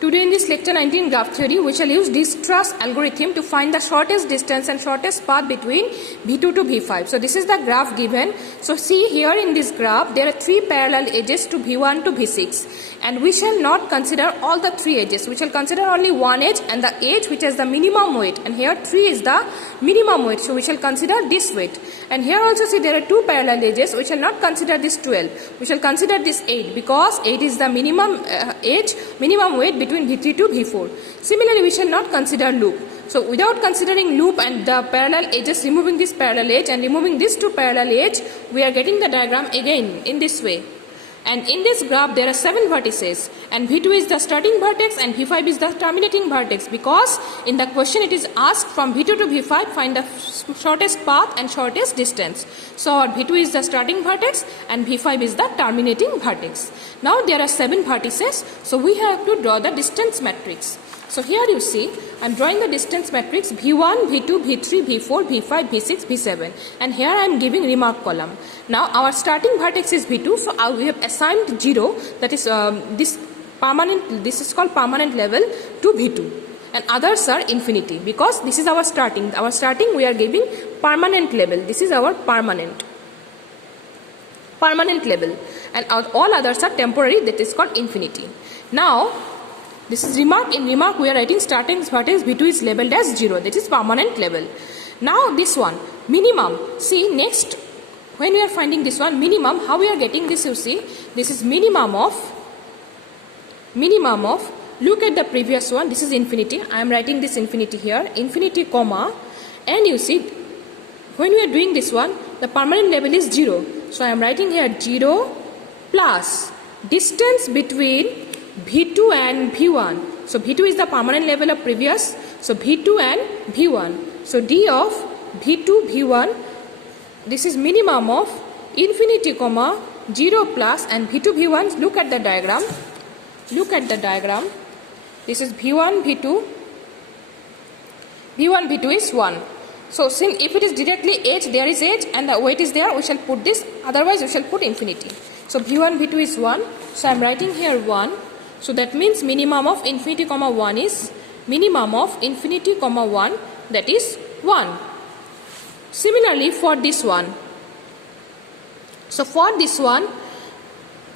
Today in this lecture 19 graph theory, we shall use Dijkstra's algorithm to find the shortest distance and shortest path between V2 to V5. So this is the graph given. So see here in this graph, there are three parallel edges to V1 to V6. And we shall not consider all the three edges. We shall consider only one edge and the edge which has the minimum weight. And here 3 is the minimum weight. So we shall consider this weight. And here also see there are two parallel edges. We shall not consider this 12. We shall consider this 8 because 8 is the minimum edge, minimum weight between V3 to V4. Similarly, we shall not consider loop. So without considering loop and the parallel edges, removing this parallel edge and removing this two parallel edge, we are getting the diagram again in this way. And in this graph there are 7 vertices, and V2 is the starting vertex and V5 is the terminating vertex, because in the question it is asked from V2 to V5 find the shortest path and shortest distance. So our V2 is the starting vertex and V5 is the terminating vertex. Now there are 7 vertices, so we have to draw the distance matrix. So here you see, I am drawing the distance matrix V1, V2, V3, V4, V5, V6, V7, and here I am giving remark column. Now our starting vertex is V2, so we have assigned 0, that is this is called permanent level to V2, and others are infinity because this is our starting. Our starting we are giving permanent level. This is our permanent level, and all others are temporary. That is called infinity. Now this is remark. In remark we are writing starting vertex V2 is labeled as 0. That is permanent level. Now this one minimum. See next when we are finding this one minimum, how we are getting this? You see this is minimum of. Look at the previous one. This is infinity. I am writing this infinity here. Infinity comma, and you see when we are doing this one, the permanent level is 0. So I am writing here 0 plus distance between V2 and V1. So V2 is the permanent level of previous. So V2 and V1. So D of V2 V1. This is minimum of infinity comma 0 plus and V2 V1. Look at the diagram. This is V1 V2. V1 V2 is 1. So since if it is directly edge, there is edge and the weight is there, we shall put this. Otherwise we shall put infinity. So V1 V2 is 1. So I am writing here 1. So that means minimum of infinity comma 1 is minimum of infinity comma 1, that is 1. Similarly for this one. So for this one,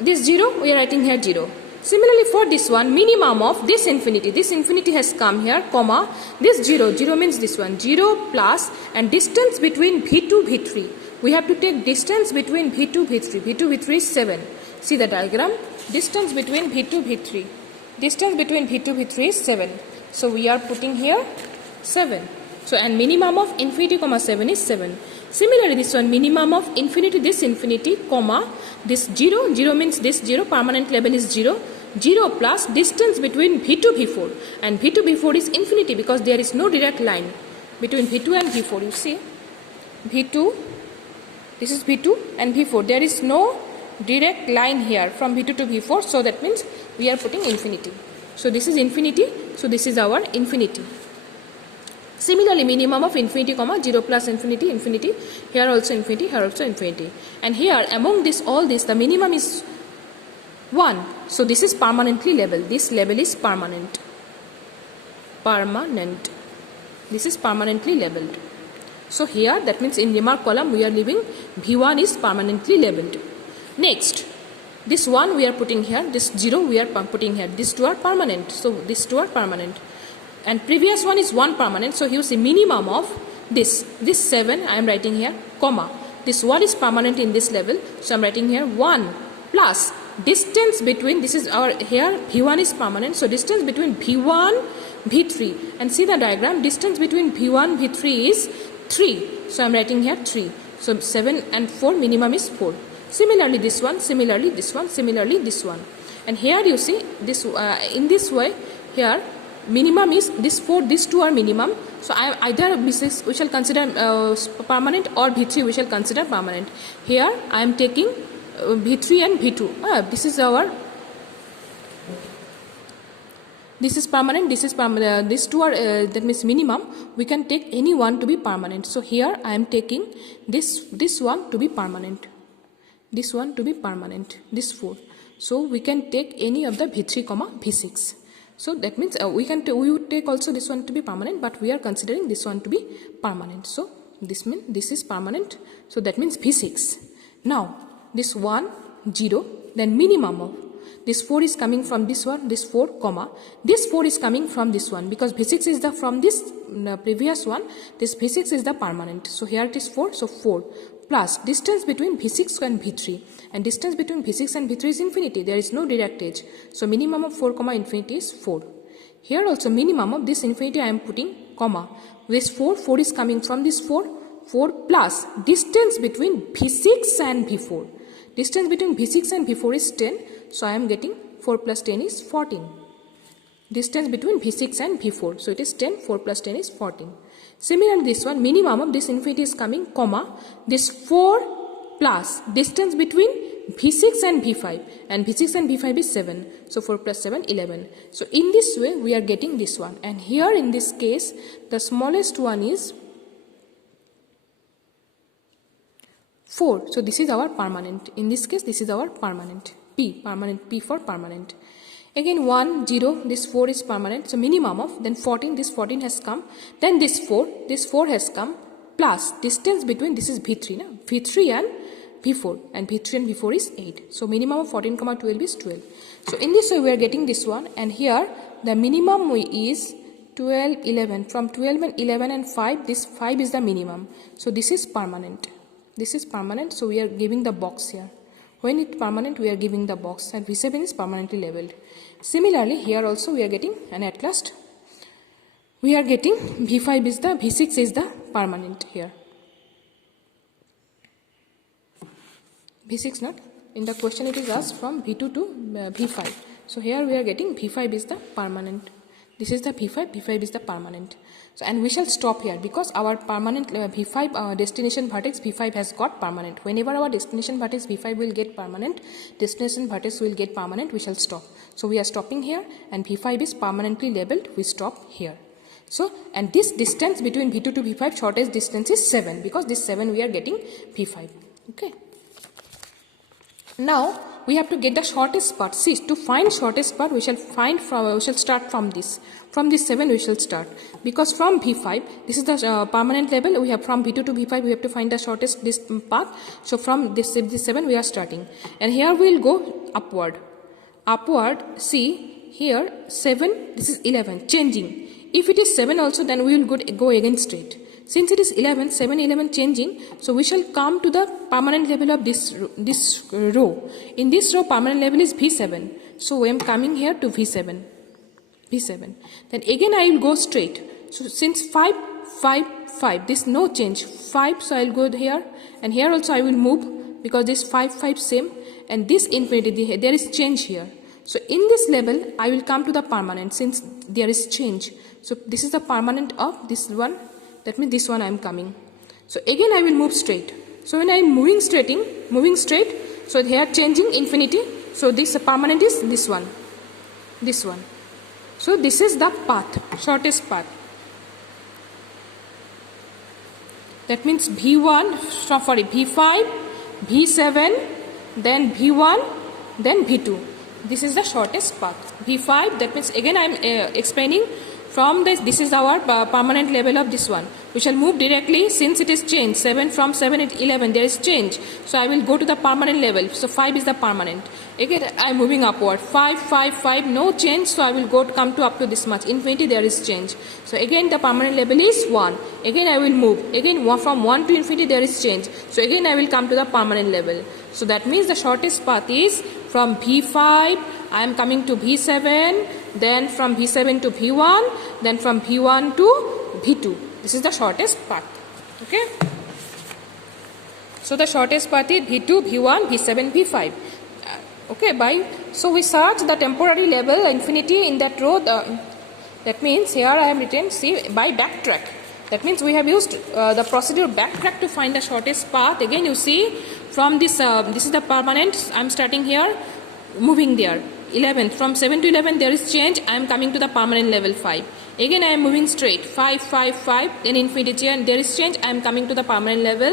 this 0 we are writing here 0. Similarly for this one, minimum of this infinity has come here, comma, this 0 means this one, 0 plus and distance between V2, V3. We have to take distance between V2, V3. V2, V3 is 7. See the diagram, distance between V2, V3. Distance between V2, V3 is 7. So we are putting here 7. So and minimum of infinity comma 7 is 7. Similarly this one, minimum of infinity, this infinity, comma, this 0 means this 0, permanent level is 0. 0 plus distance between V2, V4. And V2, V4 is infinity because there is no direct line between V2 and V4. You see, V2, this is V2 and V4. There is no direct line here from V2 to V4. So that means we are putting infinity. So this is infinity. So this is our infinity. Similarly, minimum of infinity comma 0 plus infinity, infinity. Here also infinity, here also infinity. And here among this all this, the minimum is 1. So this is permanently labeled. This label is permanent. This is permanently labeled. So here that means in remark column we are leaving V1 is permanently labeled. Next, this 1 we are putting here, this 0 we are putting here. These two are permanent. So these two are permanent. And previous one is 1 permanent. So you see minimum of this 7 I am writing here, comma. This 1 is permanent in this level. So I am writing here 1 plus distance between, this is our here V1 is permanent. So distance between V1, V3. And see the diagram, distance between V1, V3 is 3. So I am writing here 3. So 7 and 4 minimum is 4. Similarly this one, similarly this one, similarly this one. And here you see this in this way here minimum is this 4, these two are minimum. So either we shall consider permanent or V3 we shall consider permanent. Here I am taking V3 and V2. This is permanent, this is permanent. These two are that means minimum. We can take any one to be permanent. So here I am taking this one to be permanent. This one to be permanent. This 4. So we can take any of the V3 comma V6. So that means we would take also this one to be permanent, but we are considering this one to be permanent. So this means this is permanent. So that means V6. Now this 1, 0, then minimum of this 4 is coming from this one, this 4, comma, this 4 is coming from this one, because V6 is the from this previous one, this V6 is the permanent. So here it is 4, so 4 plus distance between V6 and V3, and distance between V6 and V3 is infinity, there is no direct edge. So minimum of 4 comma infinity is 4. Here also minimum of this infinity I am putting comma, this 4 is coming from this 4 plus distance between V6 and V4. Distance between V6 and V4 is 10, so I am getting 4 plus 10 is 14. Distance between V6 and V4, so it is 10, 4 plus 10 is 14. Similarly this one, minimum of this infinity is coming, comma, this 4 plus distance between V6 and V5, and V6 and V5 is 7, so 4 plus 7, 11. So in this way we are getting this one, and here in this case the smallest one is 4, so this is our permanent. In this case this is our permanent, P, permanent, P for permanent. Again 1, 0, this 4 is permanent, so minimum of, then 14, this 14 has come, then this 4 has come, plus distance between, this is V3, na? V3 and V4, and V3 and V4 is 8, so minimum of 14 comma 12 is 12. So in this way we are getting this one, and here the minimum is 12, 11, from 12 and 11 and 5, this 5 is the minimum, so this is permanent. This is permanent, so we are giving the box here. When it permanent, we are giving the box, and V7 is permanently labeled. Similarly, here also we are getting, and at last we are getting V5 is the, V6 is the permanent here. V6 not, in the question it is asked from V2 to V5. So here we are getting V5 is the permanent. This is the V5 is the permanent. So, and we shall stop here because our permanent V5 destination vertex V5 has got permanent. Whenever our destination vertex V5 will get permanent, destination vertex will get permanent, we shall stop. So we are stopping here, and V5 is permanently labeled, we stop here. So, and this distance between V2 to V5, shortest distance is 7, because this 7 we are getting V5. Okay. Now we have to get the shortest part. See, to find shortest part we shall start from this. From this 7 we shall start, because from V5, this is the permanent level, we have from V2 to V5 we have to find the shortest path. So from this 7 we are starting, and here we will go upward. See here 7, this is 11, changing. If it is 7 also, then we will go again straight. Since it is 11, 7, 11 changing, so we shall come to the permanent level of this row. In this row, permanent level is V7. So I am coming here to V7. Then again I will go straight. So since 5, 5, 5, this no change. 5, so I will go here, and here also I will move, because this 5, 5 same, and this infinity, there is change here. So in this level, I will come to the permanent, since there is change. So this is the permanent of this one. That means this one I am coming. So again I will move straight. So when I am moving straight, so here changing infinity. So this permanent is this one. So this is the path, shortest path. That means V5, V7, then V1, then V2. This is the shortest path. V5, that means again I am explaining. From this is our permanent level of this one. We shall move directly, since it is changed. 7, from 7 to 11 there is change. So I will go to the permanent level. So 5 is the permanent. Again I am moving upward. 5, 5, 5, no change. So I will come to up to this much. Infinity there is change. So again the permanent level is 1. Again I will move. Again from 1 to infinity there is change. So again I will come to the permanent level. So that means the shortest path is from V5, I am coming to V7, then from V7 to V1, then from V1 to V2. This is the shortest path. Okay. So the shortest path is V2, V1, V7, V5. Okay. So we search the temporary level infinity in that row. That means here I have written, see, by backtrack. That means we have used the procedure backtrack to find the shortest path. Again you see, from this is the permanent. I am starting here, moving there. 11, from 7 to 11 there is change. I am coming to the permanent level 5. Again I am moving straight, 5, 5, 5, then infinity, and there is change. I am coming to the permanent level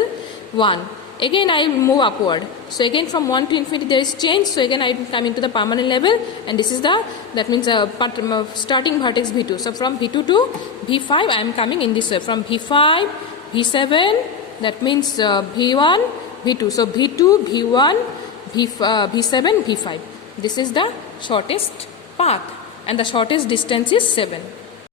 1. again I move upward. So again from 1 to infinity there is change. So again I come into the permanent level, and this is the, that means starting vertex V2. So from V2 to V5 I am coming in this way. From V5, V7, that means V1, V2. So V2, V1, V7, V5. This is the shortest path, and the shortest distance is 7.